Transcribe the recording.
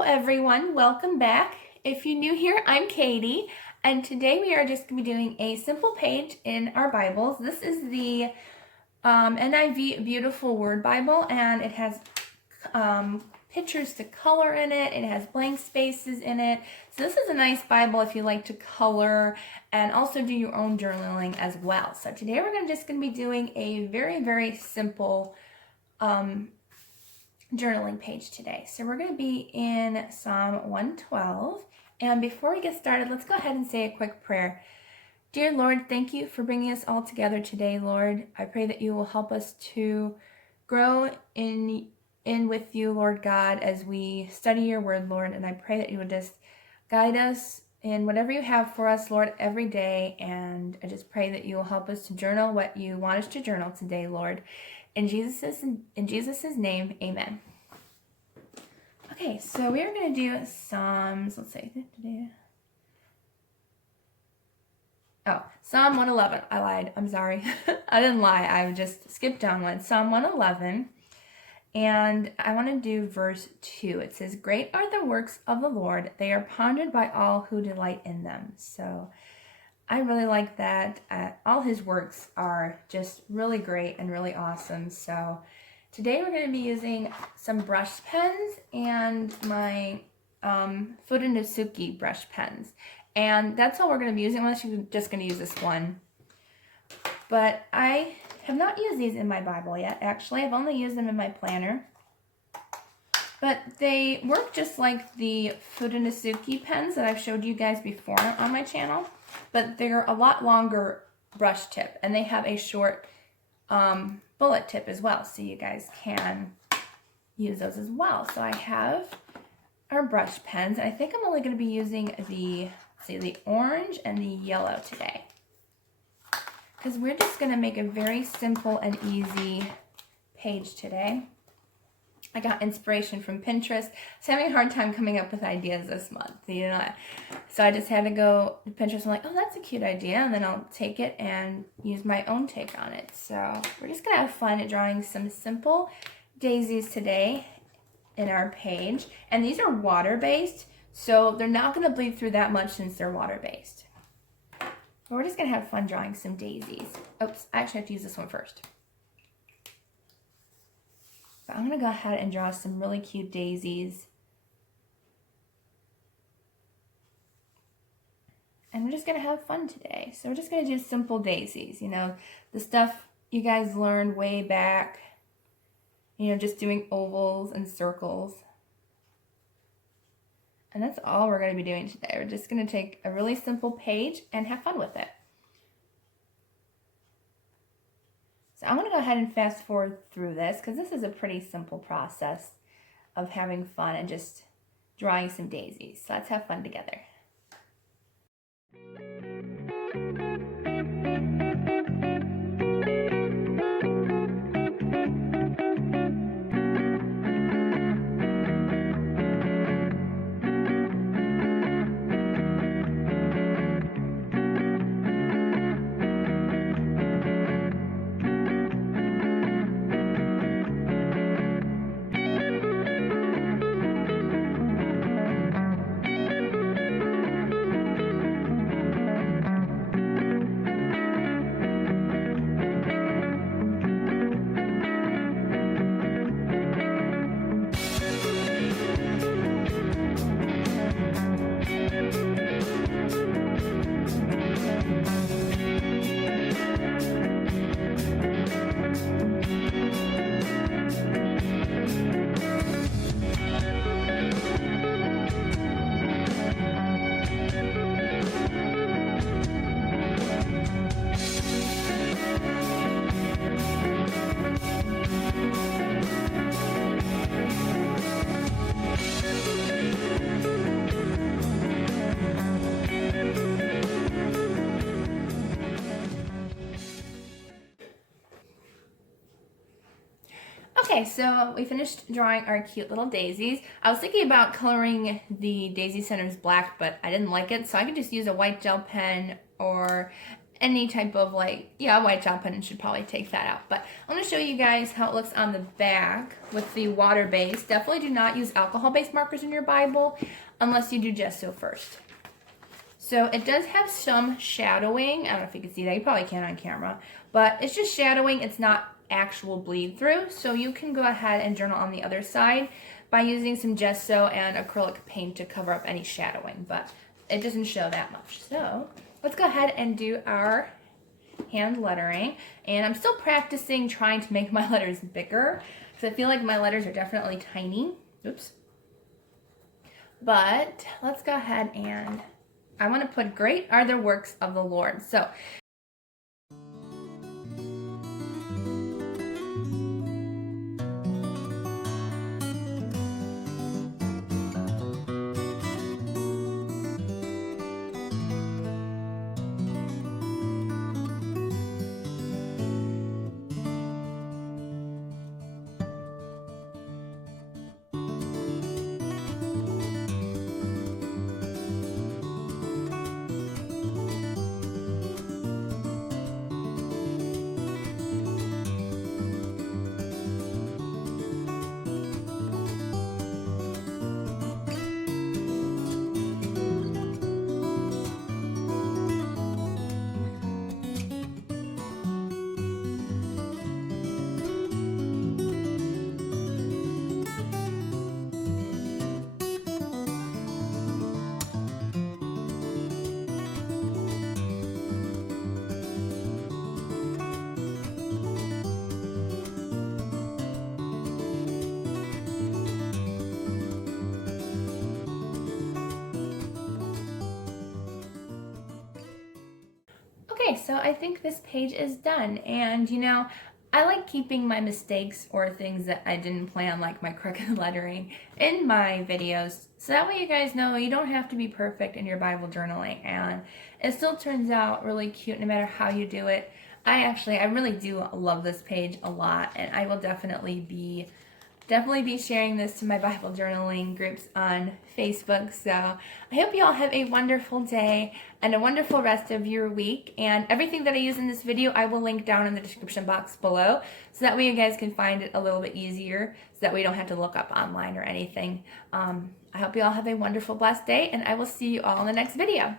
Hello everyone, welcome back. If you're new here, I'm Katie, and today we are just going to be doing a simple page in our Bibles. This is the NIV Beautiful Word Bible, and it has pictures to color in it. It has blank spaces in it. So this is a nice Bible if you like to color and also do your own journaling as well. So today we're just going to be doing a very, very simple journaling page today. So we're going to be in Psalm 112. And before we get started, let's go ahead and say a quick prayer. Dear Lord, thank you for bringing us all together today, Lord. I pray that you will help us to grow in with you, Lord God, as we study your word, Lord. And I pray that you would just guide us in whatever you have for us, Lord, every day. And I just pray that you will help us to journal what you want us to journal today, Lord. In Jesus' name, amen. Okay, so we are going to do Psalms, let's see. Oh, Psalm 111. I lied. I'm sorry. I didn't lie. I just skipped down one. Psalm 111. And I want to do verse 2. It says, "Great are the works of the Lord. They are pondered by all who delight in them." So I really like that. All his works are just really great and really awesome. So today we're going to be using some brush pens and my Fudenosuke brush pens. And that's all we're going to be using, unless you're just going to use this one. But I have not used these in my Bible yet, actually. I've only used them in my planner. But they work just like the Fudenosuke pens that I've showed you guys before on my channel. But they're a lot longer brush tip, and they have a short bullet tip as well, so you guys can use those as well. So I have our brush pens, and I think I'm only going to be using the orange and the yellow today, because we're just going to make a very simple and easy page today. I got inspiration from Pinterest. I was having a hard time coming up with ideas this month, so I just had to go to Pinterest. I'm like, oh, that's a cute idea, and then I'll take it and use my own take on it. So we're just gonna have fun at drawing some simple daisies today in our page, and these are water-based, so they're not gonna bleed through that much since they're water-based. But we're just gonna have fun drawing some daisies. Oops, I actually have to use this one first. I'm going to go ahead and draw some really cute daisies. And we're just going to have fun today. So we're just going to do simple daisies, the stuff you guys learned way back, just doing ovals and circles. And that's all we're going to be doing today. We're just going to take a really simple page and have fun with it. So I'm going to go ahead and fast forward through this, because this is a pretty simple process of having fun and just drawing some daisies. So let's have fun together. Okay, so we finished drawing our cute little daisies. I was thinking about coloring the daisy centers black, but I didn't like it, so I could just use a white gel pen or any type of like, yeah, a white gel pen should probably take that out. But I'm going to show you guys how it looks on the back with the water base. Definitely do not use alcohol-based markers in your Bible unless you do gesso first. So it does have some shadowing. I don't know if you can see that. You probably can on camera. But it's just shadowing. It's not actual bleed through. So you can go ahead and journal on the other side by using some gesso and acrylic paint to cover up any shadowing. But it doesn't show that much. So let's go ahead and do our hand lettering. And I'm still practicing trying to make my letters bigger because I feel like my letters are definitely tiny. Oops. But let's go ahead and I want to put great are the works of the Lord. So okay, so I think this page is done, and you know, I like keeping my mistakes or things that I didn't plan, like my crooked lettering, in my videos, so that way you guys know you don't have to be perfect in your Bible journaling, and it still turns out really cute no matter how you do it. I really do love this page a lot, and I will definitely be sharing this to my Bible journaling groups on Facebook. So I hope you all have a wonderful day and a wonderful rest of your week. And everything that I use in this video, I will link down in the description box below. So that way you guys can find it a little bit easier. So that way you don't have to look up online or anything. I hope you all have a wonderful, blessed day. And I will see you all in the next video.